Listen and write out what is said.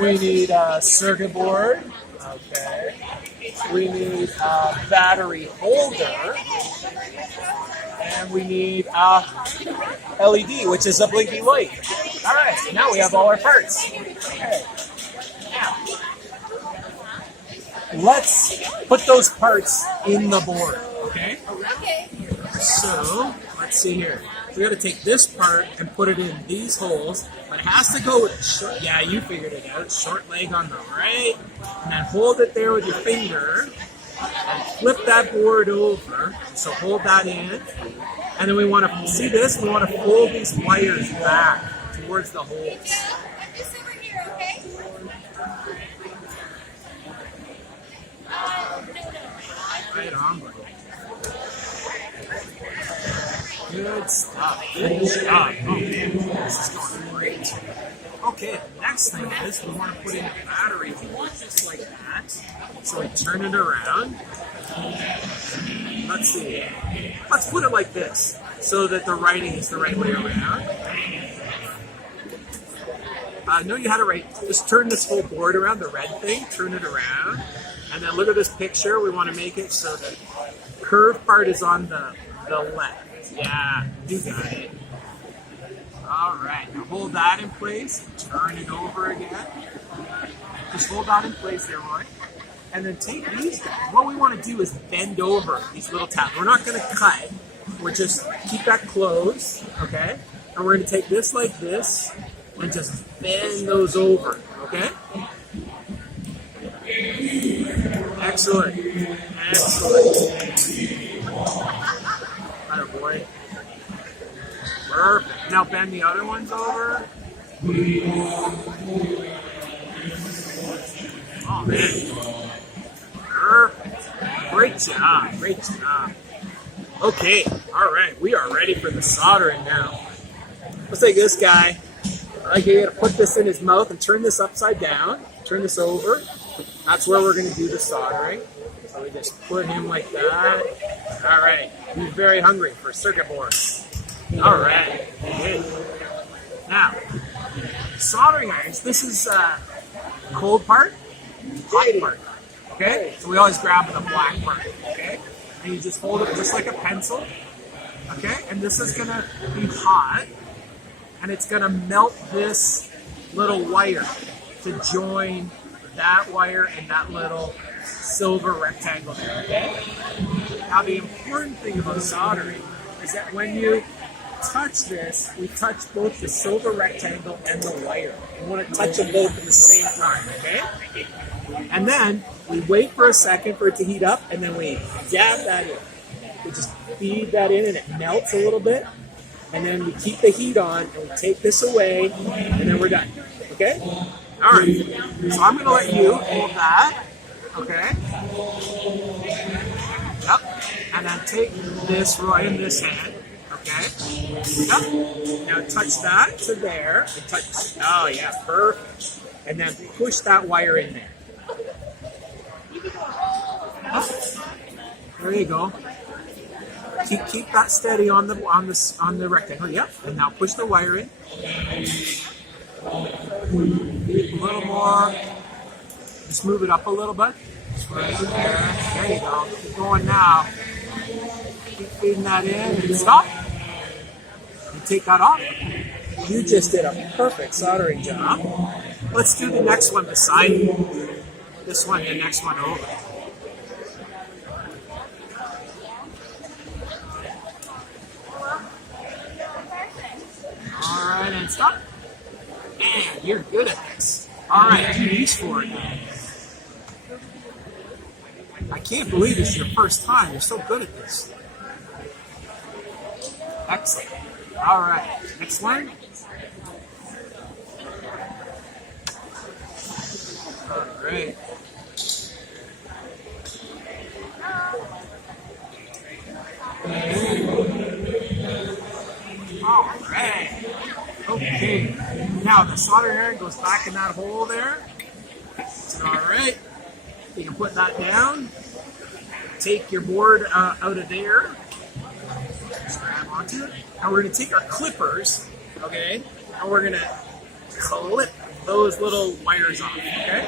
We need a circuit board. Okay. We need a battery holder. And we need a LED, which is a blinking light. All right, now we have all our parts. Okay. Now, let's put those parts in the board, okay? So, let's see here. We got to take this part and put it in these holes, but it has to go with short, yeah, you figured it out, short leg on the right, and then hold it there with your finger, and flip that board over, so hold that in, and then we want to, see this, we want to fold these wires back towards the holes. Right on, buddy. Good stuff. Good job. Oh man, this is going great. Okay, the next thing is we want to put in a battery board just like that. So we turn it around. Let's see. Let's put it like this so that the writing is the right way around. No, you had it right. Just turn this whole board around, the red thing, turn it around. And then look at this picture. We want to make it so the curved part is on the left. Yeah, you got it. All right, now hold that in place. Turn it over again. Just hold that in place there, Roy. And then take these guys. What we want to do is bend over these little tabs. We're not going to cut. We're just keep that closed, okay? And we're going to take this like this and just bend those over, okay? Excellent. Excellent. Atta boy. Perfect. Now bend the other ones over. Oh man. Perfect. Great job. Great job. Okay. All right. We are ready for the soldering now. Let's take this guy. Like you gotta put this in his mouth and turn this upside down. Turn this over. That's where we're going to do the soldering. So we just put him like that. All right. He's very hungry for circuit boards. All right. Good. Now, soldering irons. This is cold part, hot part. Okay? So we always grab the black part. Okay? And you just hold it just like a pencil. Okay? And this is going to be hot. And it's going to melt this little wire to join that wire and that little silver rectangle there, okay? Now the important thing about soldering is that when you touch this, we touch both the silver rectangle and the wire. We want to touch them both at the same time, okay? And then we wait for a second for it to heat up, and then we dab that in. We just feed that in and it melts a little bit, and then we keep the heat on and we take this away, and then we're done, okay? All right, so I'm going to let you hold that, okay? Yep, and then take this right in this hand, okay? Yep, now touch that to there, and touch, oh yeah, perfect. And then push that wire in there. Yep. There you go. Keep that steady on the rectangle, yep, and now push the wire in. A little more. Just move it up a little bit. Right there. There you go. Keep going now. Keep feeding that in and stop. And take that off. You just did a perfect soldering job. Let's do the next one beside you. This one, the next one over. All right, and stop. Man, you're good at this. All right, do these for it now. I can't believe this is your first time. You're so good at this. Excellent. All right, next one. All right. All right. Okay. Now the solder iron goes back in that hole there. All right. You can put that down. Take your board out of there. Just grab onto it. And we're going to take our clippers, okay, and we're going to clip those little wires off, okay?